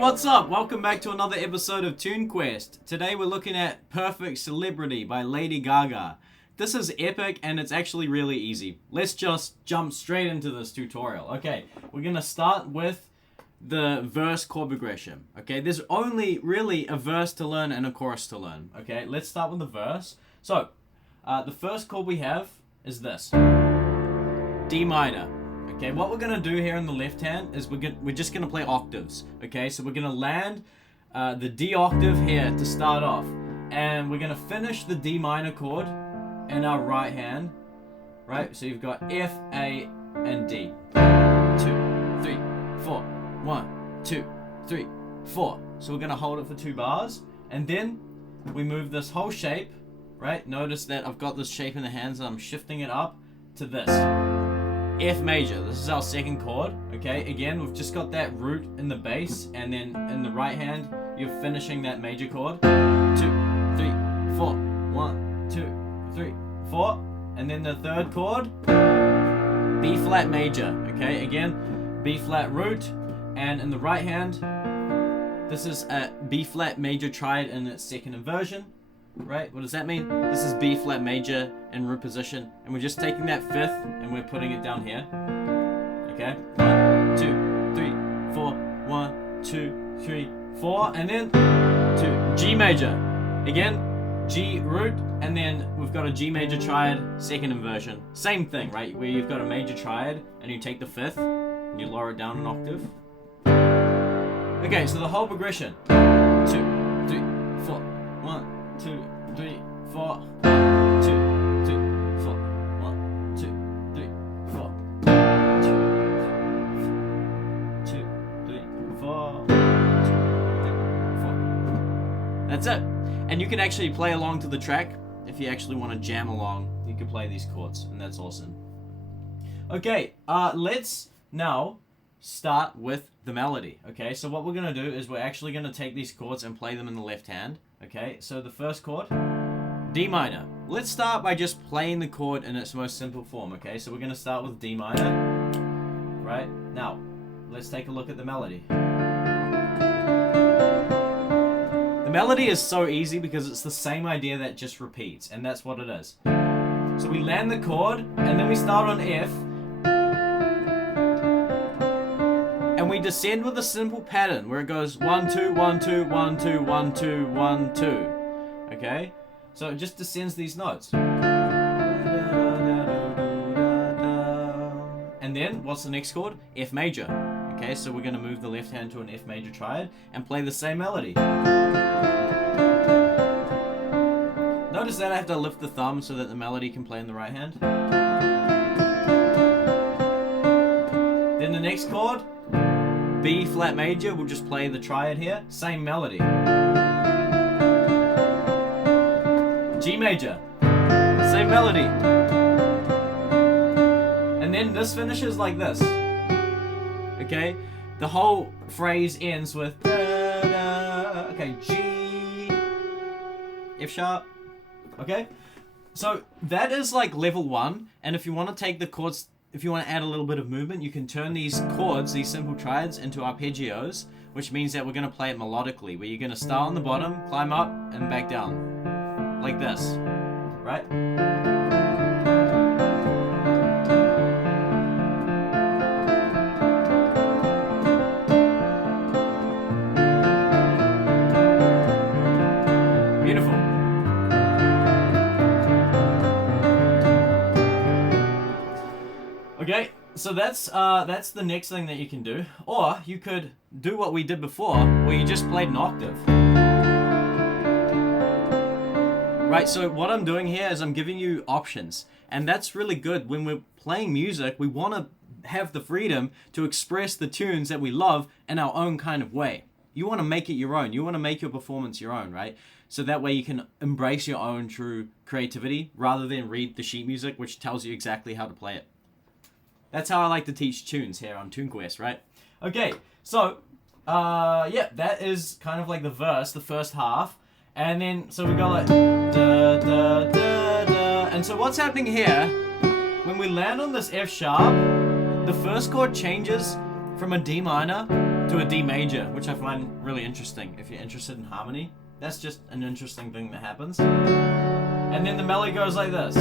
what's up? Welcome back to another episode of Tune Quest. Today we're looking at Perfect Celebrity by Lady Gaga. This is epic and it's actually really easy. Let's just jump straight into this tutorial. Okay, we're gonna start with the verse chord progression. Okay, there's only really a verse to learn and a chorus to learn. Okay, let's start with the verse. So, the first chord we have is this. D minor. Okay, what we're gonna do here in the left hand is we're just gonna play octaves. Okay, so we're gonna land the D octave here to start off, and we're gonna finish the D minor chord in our right hand. Right, so you've got F, A, and D. 2, 3, 4. 1, 2, 3, 4. So we're gonna hold it for 2 bars, and then we move this whole shape. Right, notice that I've got this shape in the hands and I'm shifting it up to this. F major, this is our second chord, okay? Again, we've just got that root in the bass, and then in the right hand, you're finishing that major chord. 2, 3, 4, 1, 2, 3, 4. And then the third chord, B flat major, okay? Again, B flat root, and in the right hand, this is a B flat major triad in its second inversion, right? What does that mean? This is B flat major in root position, and we're just taking that fifth and we're putting it down here. Okay, 1, 2, 3, 4, 1, 2, 3, 4, and then to G major. Again, G root, and then we've got a G major triad second inversion. Same thing, right? Where you've got a major triad and you take the fifth and you lower it down an octave. Okay, so the whole progression. 2, 3, 4, 1, 2, 3, 4, 1, 2, 3, 4, 1, 2, 3, 4, 2, 3, 4, 4. That's it. And you can actually play along to the track. If you actually want to jam along, you can play these chords, and that's awesome. Okay, let's now start with the melody. Okay, so what we're gonna do is we're actually gonna take these chords and play them in the left hand. Okay, so the first chord, D minor. Let's start by just playing the chord in its most simple form. Okay, so we're gonna start with D minor. Right, now let's take a look at the melody. The melody is so easy because it's the same idea that just repeats, and that's what it is. So we land the chord, and then we start on F, and we descend with a simple pattern where it goes 1, 2, 1, 2, 1, 2, 1, 2, 1, 2. Okay? So it just descends these notes. And then, what's the next chord? F major. Okay, so we're going to move the left hand to an F major triad and play the same melody. Notice that I have to lift the thumb so that the melody can play in the right hand. Then the next chord, B flat major, we'll just play the triad here, same melody. G major, same melody. And then this finishes like this. Okay, the whole phrase ends with da, da. Okay, G, F sharp. Okay, so that is like level 1, and if you want to take the chords, if you want to add a little bit of movement, you can turn these chords, these simple triads, into arpeggios, which means that we're going to play it melodically, where you're going to start on the bottom, climb up, and back down. Like this. Right? Beautiful. Okay, so that's the next thing that you can do. Or you could do what we did before, where you just played an octave. Right, so what I'm doing here is I'm giving you options. And that's really good. When we're playing music, we want to have the freedom to express the tunes that we love in our own kind of way. You want to make it your own. You want to make your performance your own, right? So that way you can embrace your own true creativity rather than read the sheet music, which tells you exactly how to play it. That's how I like to teach tunes here on Tune Quest, right? Okay, so, yeah, that is kind of like the verse, the first half. And then, so we go like, da, da, da, da. And so what's happening here, when we land on this F sharp, the first chord changes from a D minor to a D major, which I find really interesting if you're interested in harmony. That's just an interesting thing that happens. And then the melody goes like this.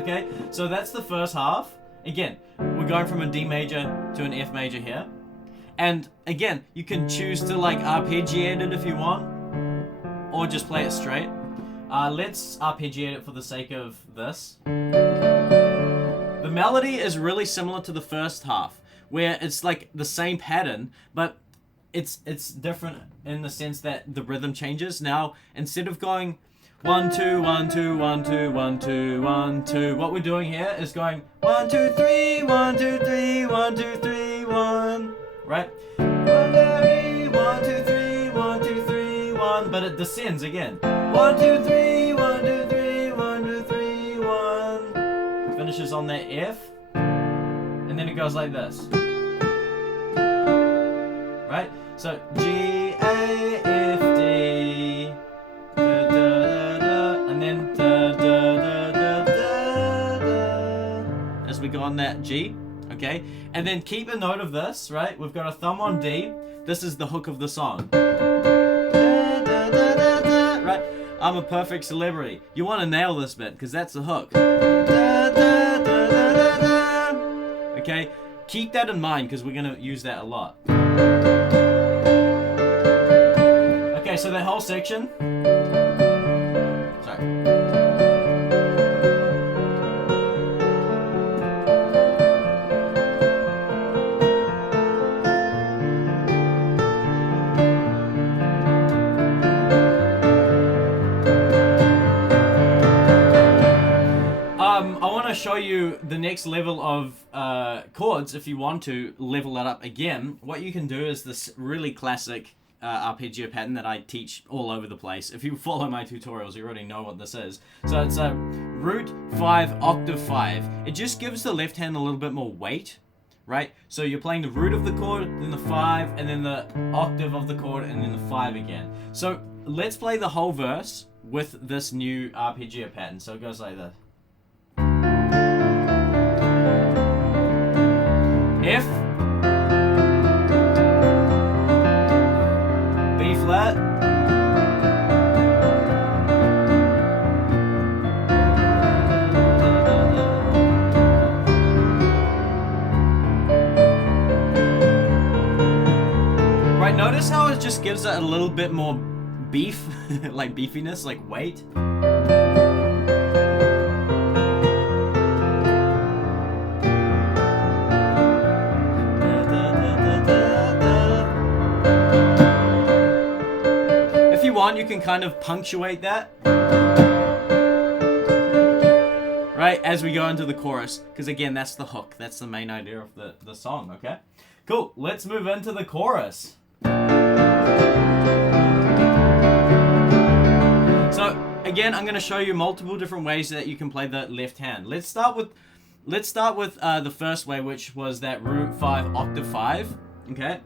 Okay, so that's the first half. Again, we're going from a D major to an F major here. And again, you can choose to like arpeggiate it if you want, or just play it straight. Let's arpeggiate it for the sake of this. The melody is really similar to the first half, where it's like the same pattern, but it's different in the sense that the rhythm changes. Now, instead of going 1 2 1 2 1 2 1 2 1 2, what we're doing here is going 1 2 3 1 2 3 1 2 3 1, right? 1 2 3 1 2 3 1, but it descends again. 1 2 3 1 2 3 1 2 3 1. Finishes on that F, and then it goes like this. Right? So G A F D, da, da, da, and then da, da, da, da, da, da, as we go on that G, okay? And then keep a note of this, right? We've got a thumb on D. This is the hook of the song. Da, da, da, da, da, right? I'm a perfect celebrity. You want to nail this bit because that's the hook. Da, da, da, da, da, da. Okay? Keep that in mind because we're going to use that a lot. Okay, so that whole section. Sorry. I want to show you the next level of chords. If you want to level it up again, what you can do is this really classic arpeggio pattern that I teach all over the place. If you follow my tutorials, you already know what this is. So it's a root 5 octave 5. It just gives the left hand a little bit more weight, right? So you're playing the root of the chord, then the 5, and then the octave of the chord, and then the 5 again. So let's play the whole verse with this new arpeggio pattern. So it goes like this. F, B flat, right, notice how it just gives it a little bit more beef, like beefiness, like weight. You can kind of punctuate that, right, as we go into the chorus, because again, that's the hook, that's the main idea of the song. Okay, cool, let's move into the chorus. So again, I'm going to show you multiple different ways that you can play the left hand. Let's start with the first way, which was that root 5 octave 5. Okay,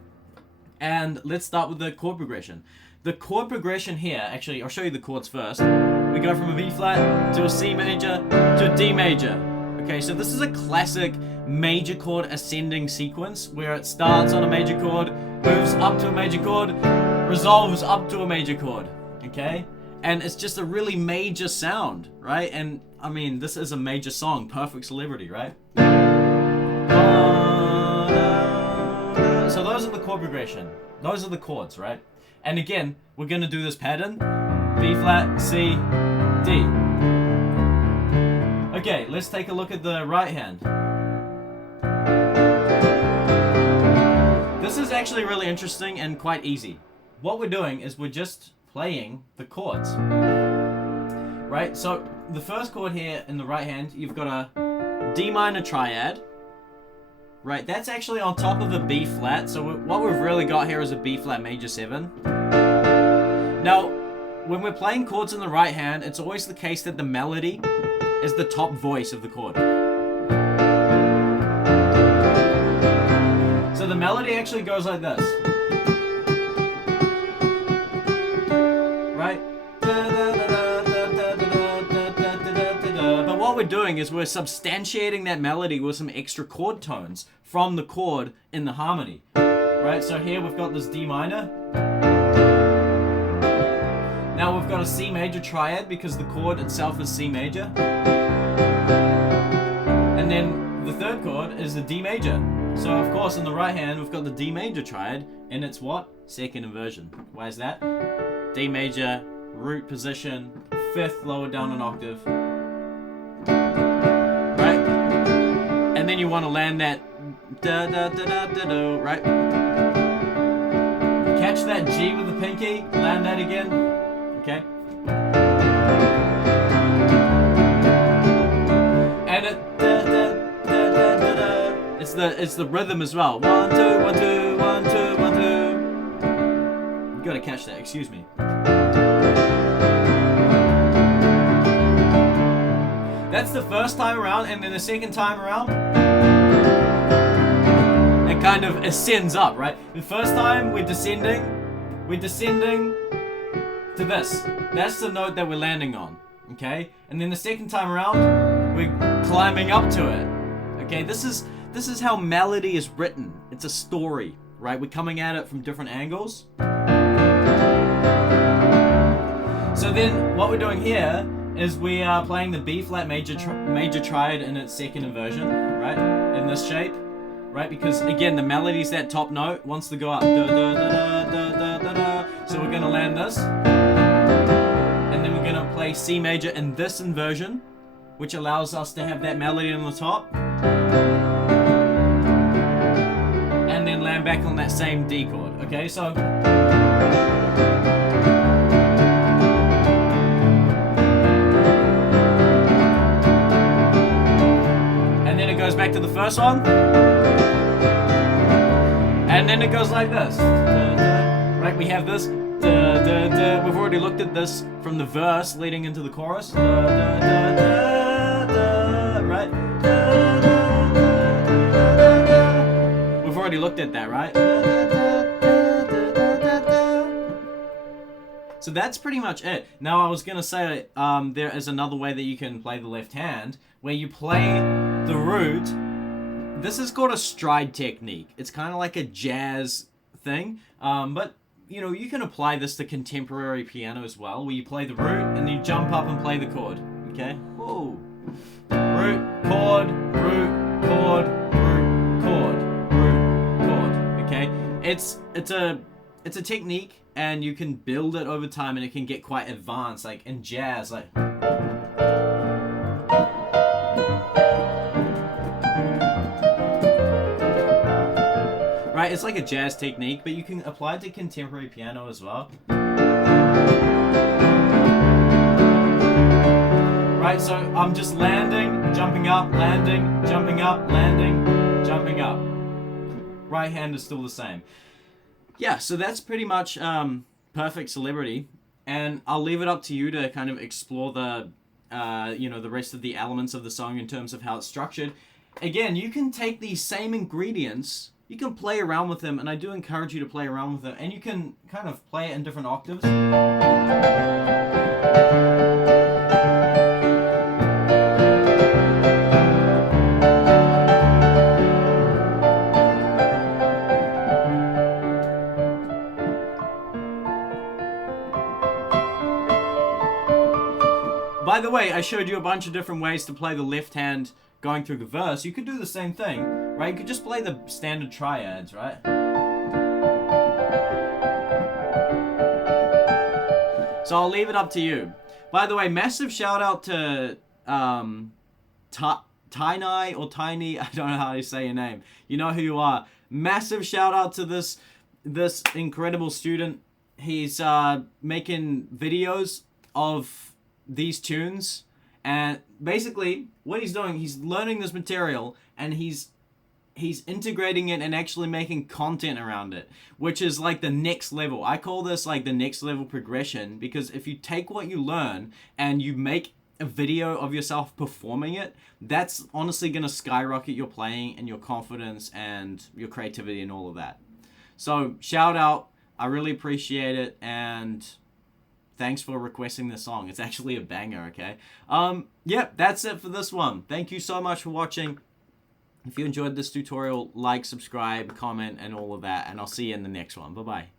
and let's start with the chord progression. The chord progression here, actually, I'll show you the chords first. We go from a B flat to a C major to a D major. Okay, so this is a classic major chord ascending sequence where it starts on a major chord, moves up to a major chord, resolves up to a major chord. Okay? And it's just a really major sound, right? And I mean, this is a major song, Perfect Celebrity, right? So those are the chord progression. Those are the chords, right? And again, we're going to do this pattern, B flat, C, D. Okay, let's take a look at the right hand. This is actually really interesting and quite easy. What we're doing is we're just playing the chords. Right, so the first chord here in the right hand, you've got a D minor triad. Right, that's actually on top of a B flat, so what we've really got here is a B flat major 7. Now, when we're playing chords in the right hand, it's always the case that the melody is the top voice of the chord. So the melody actually goes like this. Right? we're doing is we're substantiating that melody with some extra chord tones from the chord in the harmony. Right, so here we've got this D minor. Now we've got a C major triad because the chord itself is C major. And then the third chord is the D major. So of course in the right hand we've got the D major triad, and it's what? Second inversion. Why is that? D major, root position, fifth lower down an octave. Right? And then you want to land that da da da da da da, right? Catch that G with the pinky, land that again. Okay? And it da da da da da da. It's the rhythm as well. 1 2 1 2 1 2 1 2. You gotta catch that, excuse me. That's the first time around, and then the second time around, it kind of ascends up, right? The first time we're descending to this. That's the note that we're landing on, okay? And then the second time around, we're climbing up to it, okay? This is how melody is written. It's a story, right? We're coming at it from different angles. So then what we're doing here is we are playing the B flat major triad in its second inversion, right? In this shape, right? Because again, the melody's that top note wants to go up. Da, da, da, da, da, da, da. So we're gonna land this, and then we're gonna play C major in this inversion, which allows us to have that melody on the top, and then land back on that same D chord. Okay, so. Goes back to the first one, and then it goes like this. Right, we have this. We've already looked at this from the verse leading into the chorus. Right? We've already looked at that, right? So that's pretty much it. Now I was gonna say there is another way that you can play the left hand, where you play the root. This is called a stride technique. It's kind of like a jazz thing, but you know, you can apply this to contemporary piano as well, where you play the root and then you jump up and play the chord. Okay? Whoa. Root, chord, root, chord, root, chord, root, chord. Okay? It's a technique, and you can build it over time, and it can get quite advanced, like in jazz, like. Right, it's like a jazz technique, but you can apply it to contemporary piano as well. Right, so I'm just landing, jumping up, landing, jumping up, landing, jumping up. Right hand is still the same. Yeah, so that's pretty much Perfect Celebrity, and I'll leave it up to you to kind of explore the the rest of the elements of the song in terms of how it's structured. Again, you can take these same ingredients, you can play around with them, and I do encourage you to play around with them, and you can kind of play it in different octaves. By the way, I showed you a bunch of different ways to play the left hand going through the verse. You could do the same thing, right? You could just play the standard triads, right? So I'll leave it up to you. By the way, massive shout out to Tiny or Tiny, I don't know how to say your name. You know who you are. Massive shout out to this incredible student. He's making videos of these tunes, and basically what he's doing, he's learning this material and he's integrating it and actually making content around it, which is like the next level. I call this like the next level progression, because if you take what you learn and you make a video of yourself performing it, that's honestly going to skyrocket your playing and your confidence and your creativity and all of that. So shout out, I really appreciate it, and thanks for requesting the song. It's actually a banger, okay? Yep, that's it for this one. Thank you so much for watching. If you enjoyed this tutorial, like, subscribe, comment, and all of that, and I'll see you in the next one. Bye-bye.